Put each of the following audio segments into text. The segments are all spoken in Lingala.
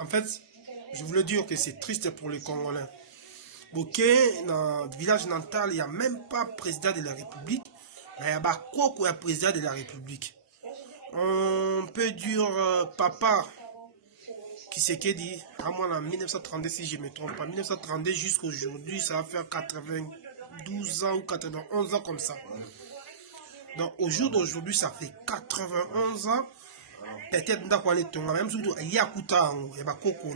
En fait, je voulais dire que c'est triste pour les Congolais. Ok, dans le village natal, il n'y a même pas président de la République, mais il y a Bakoko, il y a président de la République. On peut dire papa, qui c'est qui dit, à moi en 1932, si je ne me trompe pas, 1932 jusqu'à aujourd'hui, ça va faire 92 ans ou 91 ans comme ça. Donc au jour d'aujourd'hui, ça fait 91 ans. Peut-être qu'on est tombé, même surtout, il y a Kouta, il y a Bakoko,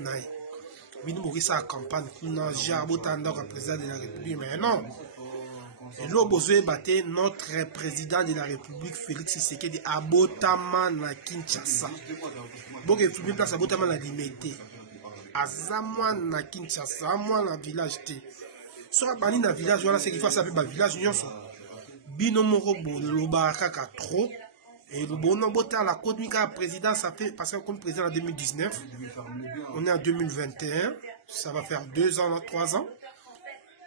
il y a campagne, il y a président de la République, mais non. Et là, notre président de la République, Félix Tshisekedi, abotama na Kinshasa. Donc, il faut bien place abotama na limité. Azamwa na Kinshasa, amwa na village te. Soit bani na village, voilà ce qu'il faut savoir, bah village nyonso. Bino moko bo loba kaka trop. Et le bon nombre à la côte Mika président, ça fait parce que comme président en 2019, on est en 2021, ça va faire 2 ans, 3 ans.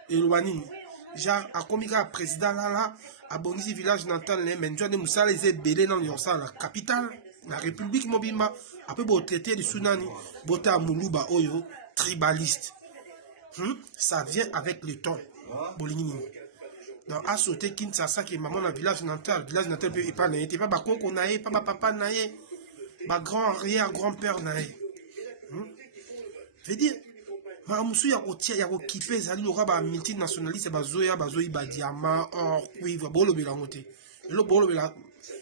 Et le Wanini. Genre, à Komika, président là, à Bonisi village natal, mais nous avons Moussa les belé dans la capitale, la République Mobimba, après le traité de Tsunami, Bota Moulouba Oyo, tribaliste. Ça vient avec le temps. Bolingini. Donc, à sauter Kinshasa, qui est maman dans le village natal peut pas naïe, pas Bakon qu'on aille, pas ma papa naïe, ma grand-arrière-grand-père naïe. Je veux dire, Mamusu ya kotia ya kokipe ezali loka ba multinationaliste bazoya ba diamant or cuivre bolo belangote elo bolo bela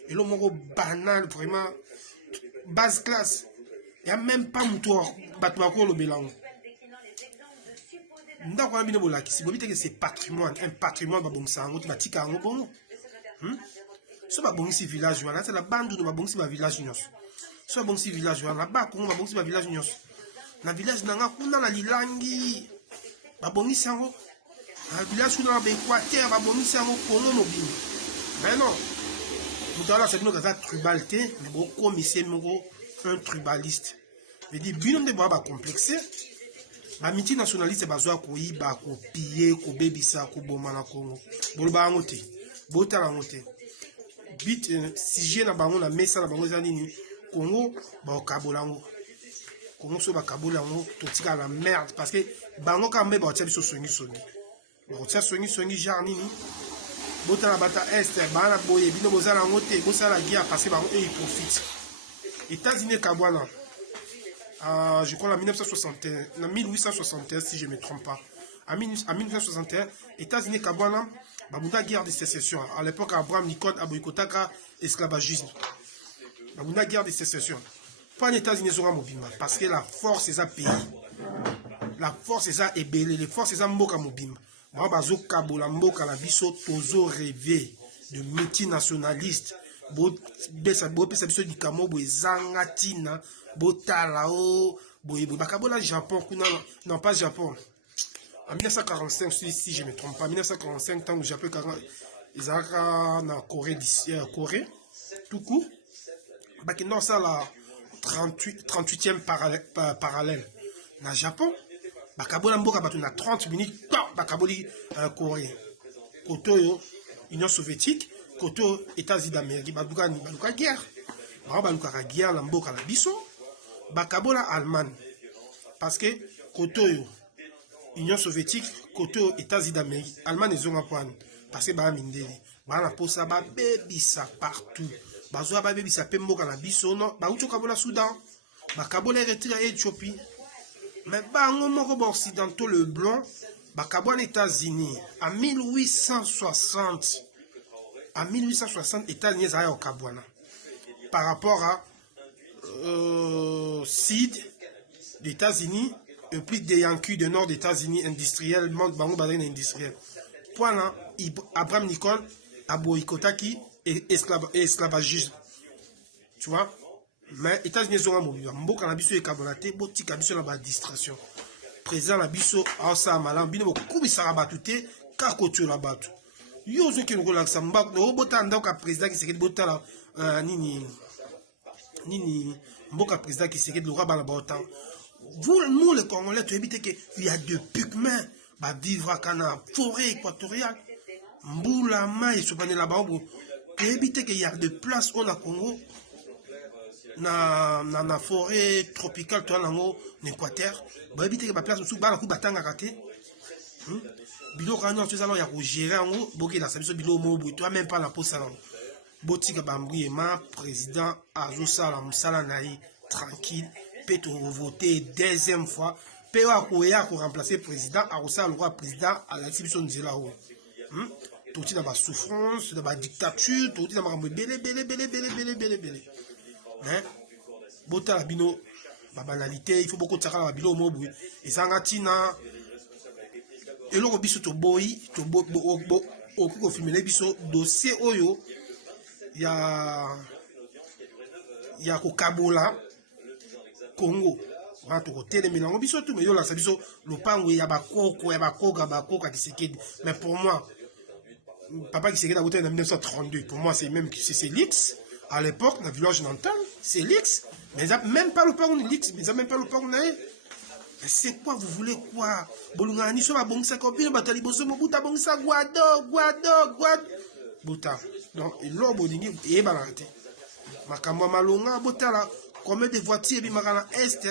elo moko banal vraiment base classe ya même pas muto bato bakolo belango ndako na bino bolakisi bobite que c'est patrimoine un patrimoine babongisa yango batika yango bongo so babongisi village wana c'est la bande de babongisi ba village nyonso so babongisi village wana ba kongo babongisi ba village nyonso na village nanga kuna na lilangi babongisi yango na village kuna na Équateur babongisi yango Congo mobile mais non mutala c'est bino kaza tribalité mais beaucoup monsieur moko un tribaliste veut dire bino nde ba complexé ba multinationaliste bazwa koyiba ko piller ko bebisa ko boma na Congo boloba yango te botala yango te bit sujet na bango na mesa na bango zanini Congo ba kabolango Congo so bakabola yango totika la merde parce que bango quand même ba tia biso songi ba tia songi genre nini botala bata est bana boye bino bozala yango te bosala guerre parce que bango ils profitent. États-Unis kabwana je crois en 1961 1861 si je me trompe pas en 1961 États-Unis kabwana babunda guerre de sécession à l'époque Abraham Lincoln aboyikotaka esclavagisme babunda guerre de sécession. Pas les États-Unis sont mobimba parce que la force est à pays. La force est à ébélé, les forces sont à mboka mobimba. Moi bazo kabola mboka la biso tozo rêvé de multinationalistes. Bo besa biso di kamo bo ezanga tina, bo tala o, bo bakabola Japon kuna non pas Japon. En 1945 si je me trompe pas, 1945 tant que Japon ezaka na Corée Corée tout coup. Bah que non ça la 38e parallèle na Japon bakabola mboka bato na 30 minutes bakaboli Corée koto Union soviétique koto États-Unis d'Amérique baluka guerre baluka guerre la mboka la biso bakabola Allemagne parce que koto Union soviétique koto États-Unis d'Amérique Allemagne ezonga point parce que ba mindeli bana posa ba bebisa partout bazwa babebisa pe mboka na biso no bauti kabola Soudan bakabola Eritrea et Éthiopie mais bango moko ba occidentaux le blanc bakabola États-Unis en 1860 États-Unis zaya au kabwana par rapport à sud des États-Unis et plus des Yankees du nord des États-Unis industriellement bango bazali industriel point là Abraham Lincoln a boycottaki et esclavagisme. Tu vois? Mais États-Unis sont en mobile. Mboka na biso e kabonate, botika biso na ba distraction. Président na biso asa malam bino kubisa rabatute ka kotu la batu. Yo zo ke ngola sa mbak no botanda ka président qui sekedi botala nini mboka président qui sekedi le raba la botan. Vous nous les Congolais tu éviter que il y a de pygmées ba vivre à Cana forêt équatoriale. Mboula ma et soupane la bambo. Tu éviter qu'il y a de place au Congo. na forêt tropicale to nango na Équateur ba habite ba place sous ba ku batanga raté biloko wana tu ezala ya ko gérer yango boki na sabiso bilo mo boy toi même pas la posa nango botika bambriema président azosala mosala na ye tranquille pe to voter deuxième fois pe wa koya ko remplacer président akosala lokwa président alakisi biso nzela oyo toti na ba souffrance na ba dictature toti na makambo ebele bele botala bino ba banalité il faut beaucoup tsakala ba bilo mo boy ezanga tina eloko biso to boyi to okiko filmer biso dossier oyo ya kokabola Congo bato kotelemela ngo biso tu meyo la biso lopango ya bakoka Kisekedi mais pour moi papa Kisekedi a voté en 1932 pour moi c'est même c'est l'X à l'époque dans le village natal c'est l'X mais même pas lopango ni l'X mais même pas lopango na c'est quoi vous voulez quoi bolungani so ba bongisa ko bino batali boso mobuta bongisa guado bota donc ilo bolingi e balate makambo malonga botala combien de voitures bimaka na est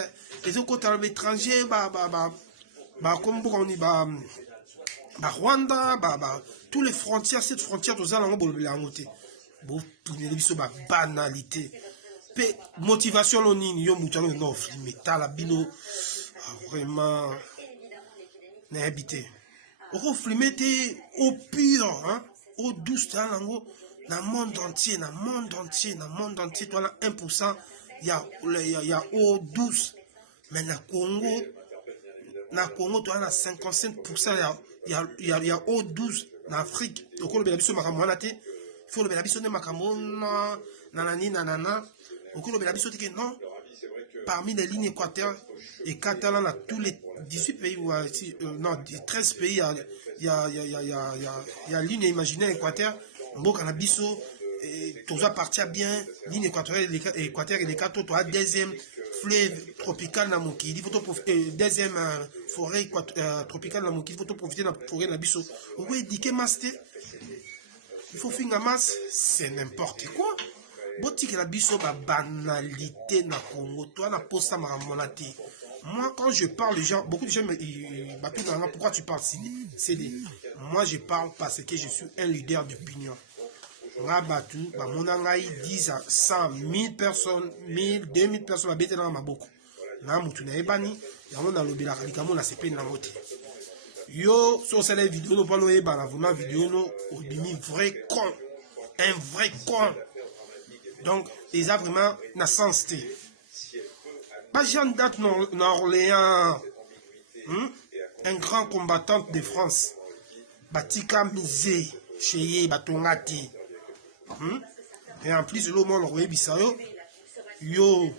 ezokota na étranger comme bokoni Rwanda tous les frontières cette frontière tozala ngo bolobela yango te botuneli biso ba banalité pe motivation lo nini yo mutu no offre metala bino vraiment n'a habité au flimete au pur hein au douce dans lango dans le monde entier toi là 1% il y a au douce mais na Congo toi là 55% il y a au douce en Afrique donc le biso makambo na te il faut le biso ne makambo na nanana donc le biso te que non parmi les lignes équatoriales et catalan à tous les 18 pays ou non 13 pays il y a ligne imaginaire équateur mboka na biso tous appartient bien ligne équatoriale équateur et les quatre toi deuxième fleuve tropical na mokili il faut profiter deuxième forêt tropicale na mokili il faut profiter na forêt na biso on éduquer master il faut finir masse c'est n'importe quoi boutique la biso ba banalité na Congo toi na posta maramonati moi quand je parle les gens beaucoup de gens me pourquoi tu parles c'est moi je parle parce que je suis un leader d'opinion rabatu ba monangai 10 à 100 1000 personnes 1000 2000 personnes ba bete na maboko na mutu na ebani yango na lobela likamo na sepeni na mote yo so c'est la vidéo no palo eba na vuna vidéo no obimi vrai con un vrai con. Donc, ils ont vraiment la sensité. Pas Jean d'Arc Orléans, un grand combattant de France. Batika Misé, Cheye, Batongati. Et en plus, le monde aurait bisayo. Yo.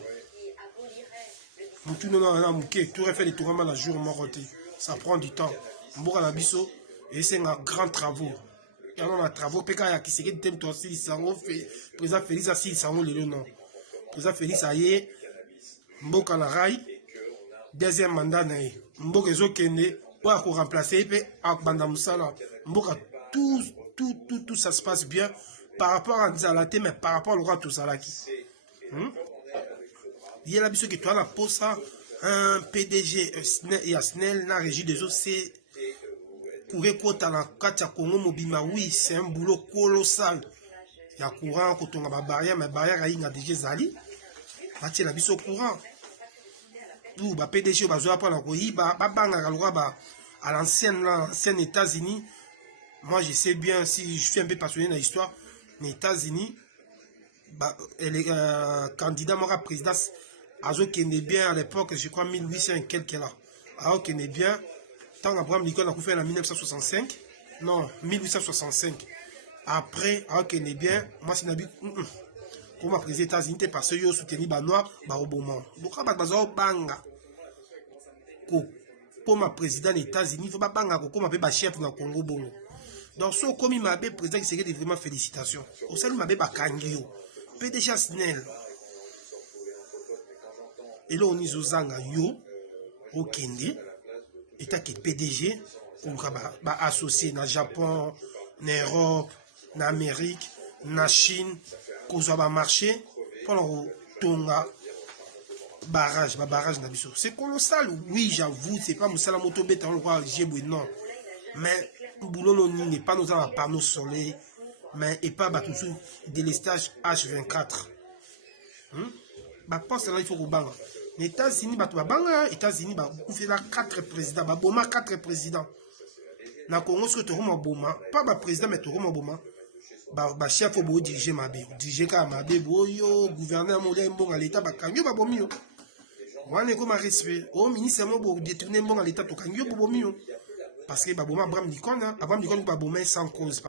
Moutou non mouké. Tout refait des tournements la jour moroté. Ça prend du temps. Mboka la biso. Et c'est un grand travaux. Il y a des travaux, qui se thème aussi, président Félix a si sango le nom. Président Félix a yé, Mboka la Rai, deuxième mandat na yé. Mboka ezo kende, pour remplacer, et à Bandamoussala. Mboka, tout ça se passe bien par rapport à Nzalate, mais par rapport au roi Touzalaki. Il y a la biso qui toi la posa, un PDG, il y a Snell, la régie des eaux, c'est. Oui, c'est un boulot colossal. Il y a courant, quand on a des barrières, mais les barrières, il y a déjà zali. Il y a des courant. Tout, le PDG, à l'ancien États-Unis, moi je sais bien, si je suis un peu passionné dans l'histoire, les États-Unis, les candidats à président, Azo qui est bien à l'époque, je crois 1800 et quelques là. Alors qui est bien. Tant Abraham Lincoln a fait en 1965, non, 1865. Après, alors qu'il est bien, moi c'est Nabi, comme après les États-Unis, parce que yo soutenu ba noir, ba oboma. Donc à bazo banga. Comme président des États-Unis, il faut pas banga comme un chef dans le Congo bongo. Donc so comme il m'a bé président qui serait vraiment félicitations. Au sein il m'a bé ba kangio. PDG Snell. Et là on y zanga yo au Kende. État qui est PDG, on va associer dans le Japon, en Europe, en Amérique, en Chine, qu'on va marcher pour tonga barrage na biso. C'est colossal. Oui, j'avoue, c'est pas Moussala Moto Beta, on voit non. Mais boulot n'est pas nos panneaux soleil, mais et pas tout sous délestage H24. Bah poste là il faut qu'on banga. Les États-Unis banga, États-Unis on fait là 4 présidents, bah boma 4 présidents. Na Congo ce que tu boma, pas ba président mais tu boma. Bah chef faut diriger ma bé, diriger ka ma bé boyo, gouverneur molé bon à l'état ba kanyo ba bomio. Wane ko ma respect. Au ministre mo bo détourner bon à l'état to kanyo bo bomio. Parce que bah boma Abraham Likon ba boma sans cause.